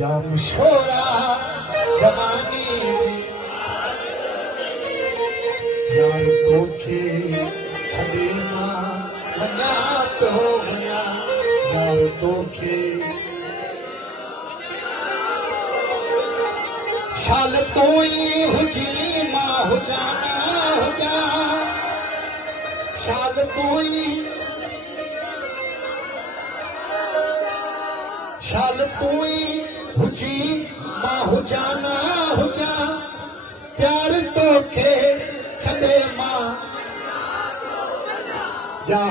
या मुशोरा जवानी यार तोखे छॾे मां वञा तो वञा यार तोखे शाल तूं ई हुजी मां हुजां न हुजां शाल तूं ई शाल तूं ई हुजी मां हुजां न हुजां प्यार तोखे छॾे मां या